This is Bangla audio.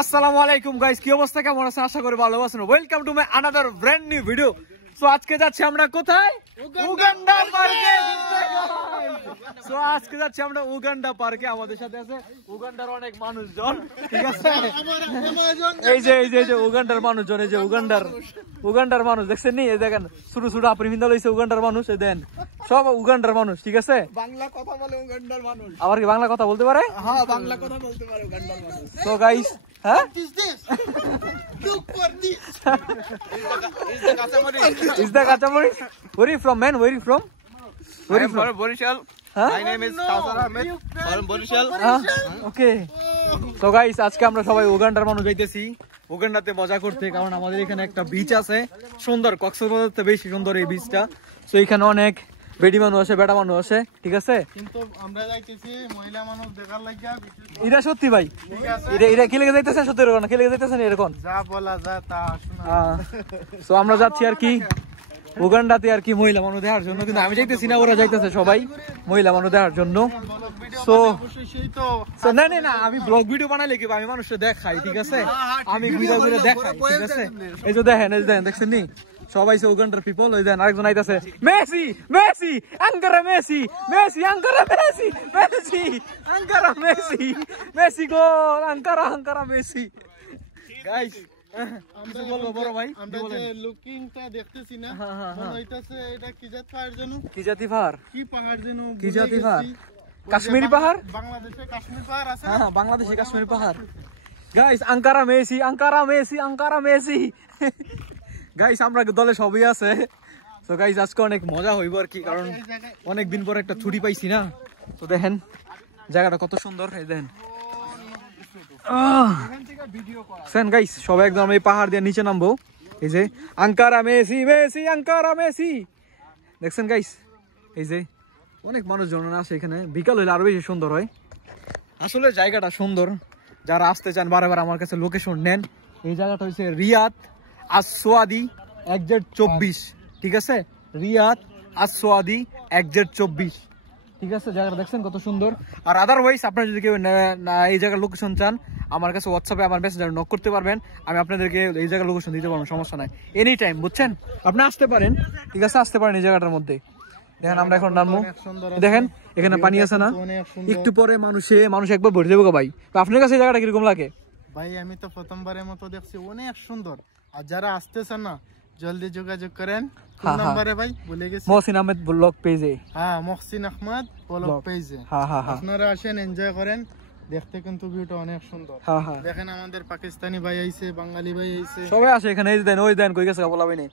আসসালামু আলাইকুম গাইস, কি অবস্থা, কেমন আছেন? আশা করি ভালো আছেন। Welcome to my another brand new video. So আজকে যাচ্ছি আমরা কোথায়? উগান্ডা পার্কে। সো আজকে যাচ্ছি আমরা উগান্ডা পার্কে। আমাদের সাথে আছে উগান্ডার অনেক মানুষজন, ঠিক আছে? এই যে উগান্ডার মানুষজন, এই যে উগান্ডার মানুষ দেখছেন নি? এই দেখেন ছোট ছোট আপনি ভিন্দা লইছে উগান্ডার মানুষ, এই দেন সব উগান্ডার মানুষ, ঠিক আছে? বাংলা কথা বলে উগান্ডার মানুষ। আবার কি বাংলা কথা বলতে পারে? হ্যাঁ, বাংলা কথা বলতে পারে উগান্ডার মানুষ। সো গাইস, হ্যাঁ, is the Kachamari? Where are you from, man? Where are you from? I am from Borishal. Huh? My name is Kausar Ahmed from Borishal. Okay. তো গাইস, আজকে আমরা সবাই উগান্ডার মানুষ যাইতেছি উগান্ডাতে মজা করতে, কারণ আমাদের এখানে একটা বিচ আছে সুন্দর, কক্সবাজার থেকে বেশি সুন্দর এই বিচটা। তো এখানে অনেক বেডি মানুষ আছে, বেটা মানুষ আছে, ঠিক আছে? কিন্তু আমরা যাইতেছি মহিলা মানুষ দেখার লাগিয়া। এটা সত্যি ভাই, এটা কি লেগে যাইতেছেন? সত্যি এরকম কি লেগে যাইতেছেন এরকম? যা বলা যা তা শোনা। তো আমরা যাচ্ছি আর কি উগান্ডাতে আর কি মহিলা মানুষ দেখার জন্য, কিন্তু আমি যাইতেছি না, ওরা যাইতেছে সবাই মহিলা মানুষ দেখার জন্য। সো না আমি ব্লগ ভিডিও বানাইলে কি আমি মানুষকে দেখাই, ঠিক আছে? আমি ভিডিও করে দেখাই, ঠিক আছে? এই যে দেখেন, দেখছেন নি সবাই সে উগান্ডার পিপল। ওই দেন আরেকজন আইতাছে, Messi Messi Ankara Messi Messi Ankara Messi Messi Ankara Messi Messi গোল আঙ্কারা আঙ্কারা মেসি। গাইস আমরা বলবো বড় ভাই, আমরা যে লুকিংটা দেখতেছি না, মনে হইতাছে এটা কি জাত পাহাড় জানো? কি জাতি পাহাড়? কি পাহাড় জানো? কি জাতি পাহাড়? কাশ্মীরি পাহাড়। বাংলাদেশে কাশ্মীর পাহাড় আছে। হ্যাঁ, বাংলাদেশে কাশ্মীরি পাহাড়। Guys Ankara Messi Ankara Messi Ankara Messi. Guys আমরা দলে সবই আছে। তো গাইস আজকে অনেক মজা হইব আর কি, কারণ অনেক দিন পর একটা ছুটি পাইছি না। তো দেখেন জায়গাটা কত সুন্দর, এই দেখেন গাইস। সবাই একদম এই পাহাড় দিয়ে নিচে নামবো। এই যে Ankara Messi Messi Ankara Messi, দেখছেন গাইস? এই যে অনেক মানুষজন আছে এখানে, বিকাল হইলে আরো বেশি সুন্দর হয়। আসলে জায়গাটা সুন্দর, যারা আসতে চান বারবার আমার কাছে লোকেশন নেন। এই জায়গাটা হচ্ছে রিয়াদ আসওয়াদি XZ24, ঠিক আছে? রিয়াদ আসওয়াদি XZ24, ঠিক আছে? জায়গাটা দেখছেন কত সুন্দর। আর আদারওয়াইজ আপনারা যদি কেউ এই জায়গার লোকেশন চান, আমার কাছে হোয়াটসঅ্যাপে আমার মেসেঞ্জারে নক করতে পারবেন, আমি আপনাদেরকে এই জায়গার লোকেশন দিতে পারবো, সমস্যা নাই। এনি টাইম, বুঝছেন? আপনি আসতে পারেন, ঠিক আছে? আসতে পারেন এই জায়গাটার মধ্যে। দেখেন আমরা এখন নামবো, দেখেন এখানে পানি আছে না? একটু পরে মানুষ একবার ভরে দেবো ভাই। আপনার কাছে এই জায়গাটা কিরকম লাগে? ভাই আমি তো প্রথমবারের মতো দেখছি, অনেক সুন্দর। আর যারা আসতেছেন না, জলদি যোগাযোগ করেন। কোন নম্বরে ভাই ভুলে গেছি? মহসিন আহমেদ ব্লগ পেজে। হ্যাঁ, মহসিন আহমেদ ব্লগ পেজে। আপনারা আসেন, এনজয় করেন। দেখতে কিন্তু ভিউটা অনেক সুন্দর। দেখেন আমাদের পাকিস্তানি ভাই আইছে, বাঙালি ভাই আইছে, সবাই আসে এখানে। এই দেন, ওই দেন কই গেছে বলা ভাই নেই।